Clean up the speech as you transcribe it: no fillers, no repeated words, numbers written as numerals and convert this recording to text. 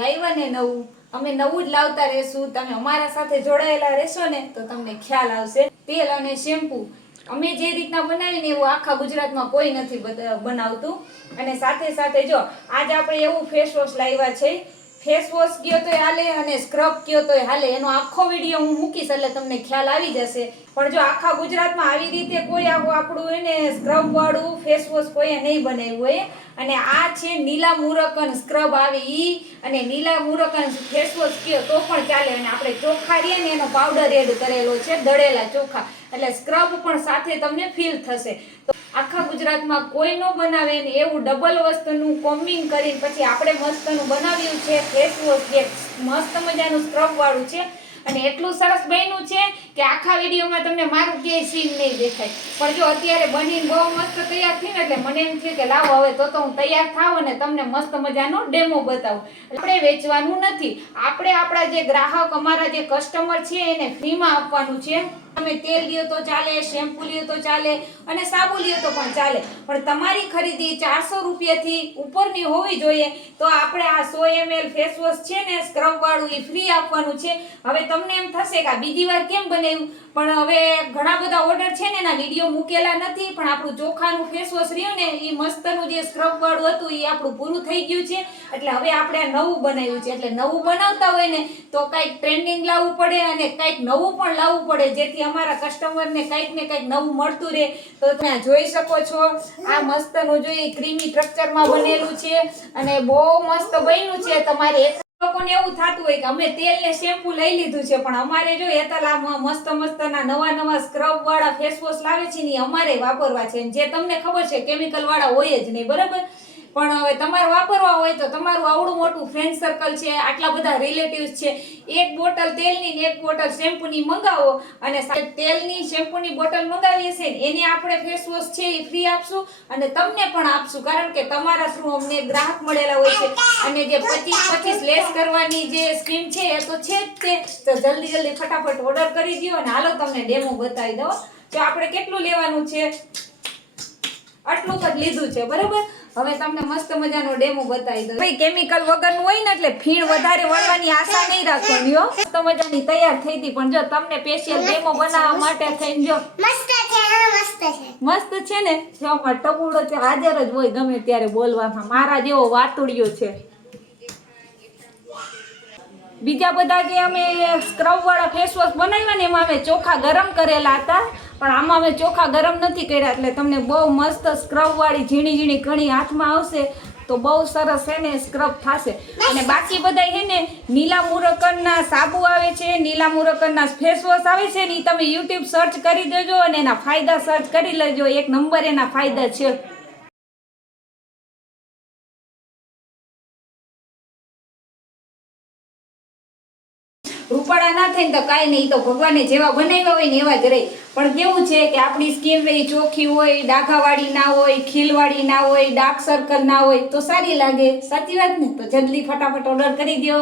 લાવ્યા ને નવું, અમે નવું જ લાવતા રહેશું. તમે અમારા સાથે જોડાયેલા રહેશો ને તો તમને ખ્યાલ આવશે. તેલ અને શેમ્પુ અમે જે રીતના બનાવીને એવું આખા ગુજરાતમાં કોઈ નથી બનાવતું. અને સાથે સાથે જો આજ આપણે એવું ફેસ વોશ લાવ્યા છે. ફેસ વોશ કયો તોય હાલે અને સ્ક્રબ કયો તોય હાલે. એનો આખો વિડીયો હું મૂકીશ એટલે તમને ખ્યાલ આવી જશે. પણ જો આખા ગુજરાતમાં આવી રીતે કોઈ આપણું એને સ્ક્રબ વાળું ફેસ વોશ કોઈએ નહીં બનાવ્યું હોય. અને આ છે નીલા મુરકન સ્ક્રબ આવે ઈ, અને નીલા મુરકન ફેસ વોશ કયો તો પણ ચાલે. અને આપણે ચોખા રીએ ને એનો પાવડર એડ કરેલો છે, દળેલા ચોખા, એટલે સ્ક્રબ પણ સાથે તમને ફીલ થશે. તો આખા ગુજરાતમાં કોઈ નો બનાવે ને એવું ડબલ વસ્તુનું કોમ્બિંગ કરીને પછી આપણે મસ્તનું બનાવ્યું છે ફેસ વોશ, જે મસ્ત મજાનું સ્ક્રબ વાળું છે. અને એટલું સરસ બન્યું છે કે આખા વિડીયોમાં તમને મારું ક્યાંય સીન નહીં દેખાય. પણ જો અત્યારે બનીને બહુ મસ્ત તૈયાર થઈને એટલે મને એમ થયું કે લાવો હવે તો હું તૈયાર થાવ અને તમને મસ્ત મજાનો ડેમો બતાવું. આપણે વેચવાનું નથી, આપણે આપણા જે ગ્રાહક, અમારા જે કસ્ટમર છે એને ફ્રીમાં આપવાનું છે. તમે તેલ લ્યો તો ચાલે, શેમ્પુ લ્યો તો ચાલે, અને સાબુ લ્યો તો પણ ચાલે. પણ તમારી ખરીદી 400 રૂપિયાથી ઉપરની હોવી જોઈએ. તો આપણે આ 100 ml ફેસ વોશ છે ને સ્ક્રબ વાળું એ ફ્રી આપવાનું છે. હવે તમને એમ થશે કે આ બીજી વાર કેમ બનાવ્યું, પણ હવે ઘણા બધા ઓર્ડર છે ને એના વિડીયો મૂકેલા નથી. પણ આપણું ચોખાનું ફેસ વોશ રહ્યું ને એ મસ્તનું જે સ્ક્રબ વાળું હતું એ આપણું પૂરું થઈ ગયું છે. એટલે હવે આપણે નવું બનાવ્યું છે. એટલે નવું બનાવતા હોય ને તો કંઈક ટ્રેન્ડિંગ લાવવું પડે અને કંઈક નવું પણ લાવવું પડે, જેથી અમારા કસ્ટમરને કંઈક ને કંઈક નવું મળતું રહે. તો તમે જોઈ શકો છો આ મસ્તનું જોઈએ ક્રીમી સ્ટ્રક્ચરમાં બનેલું છે અને બહુ મસ્ત બન્યું છે. તમારે લોકોને એવું થતું હોય કે અમે તેલ ને શેમ્પુ લઈ લીધું છે, પણ અમારે જો એતલા મસ્તના નવા સ્ક્રબ વાળા ફેસ વોશ લાવે છે ને અમારે વાપરવા છે. જે તમને ખબર છે કેમિકલ વાળા હોય જ નહીં, બરાબર. પણ હવે તમારે વાપરવા હોય તો તમારું આવડું મોટું ફ્રેન્ડ સર્કલ છે, આટલા બધા રિલેટિવ્સ છે, એક બોટલ તેલની ને એક બોટલ શેમ્પૂની મંગાવો. અને તેલની શેમ્પૂની બોટલ મંગાવીએ છે ને એને આપણે ફેસ વોશ છે એ ફ્રી આપશું અને તમને પણ આપશું. કારણ કે તમારા થ્રુ અમને ગ્રાહક મળેલા હોય છે. અને જે 25 લેસ કરવાની જે સ્કીમ છે એ તો છે જ તે. તો જલ્દી ફટાફટ ઓર્ડર કરી દો અને હાલો તમને ડેમો બતાવી દો. તો આપણે કેટલું લેવાનું છે, આટલું જ લીધું છે, બરાબર. હવે તમને મસ્ત મજાનો ડેમો બતાવી દઉં. ભાઈ કેમિકલ વગરનું હોય ને એટલે ફીણ વધારે વળવાની આશા નહીં રાખવાની હો. મસ્ત મજાની તૈયાર થઈ હતી, પણ જો તમને સ્પેશિયલ ડેમો બનાવવા માટે થઈને જો મસ્ત છે ને. જો અમાર ટપુડો છે હાજર જ હોય ગમે ત્યારે બોલવામાં, મારા જેવો વાતુડિયો છે. બીજા બધા જે અમે સ્ક્રબ વાળા ફેસ વોશ બનાવ્યા ને એમાં અમે ચોખા ગરમ કરેલા હતા, પણ આમાં અમે ચોખા ગરમ નથી કર્યા. એટલે તમને બહુ મસ્ત સ્ક્રબ વાળી ઝીણી કણી હાથમાં આવશે તો બહુ સરસ છે ને સ્ક્રબ થશે. અને બાકી બધા છે ને નીલા મુરકનના સાબુ આવે છે, નીલા મુરકનના ફેસ વોશ આવે છે ને એ તમે યુટ્યુબ સર્ચ કરી દેજો અને એના ફાયદા સર્ચ કરી લેજો. એક નંબર એના ફાયદા છે. રૂપાળા ના થાય ને તો કાંઈ નહીં, તો ભગવાને જેવા બનાવ્યા હોય ને એવા જ રહે. પણ કેવું છે કે આપણી સ્કિન એ ચોખ્ખી હોય, ડાઘાવાળી ના હોય, ખીલવાળી ના હોય, ડાર્ક સર્કલ ના હોય તો સારી લાગે. સાચી વાત ને. તો જલ્દી ફટાફટ ઓર્ડર કરી દો.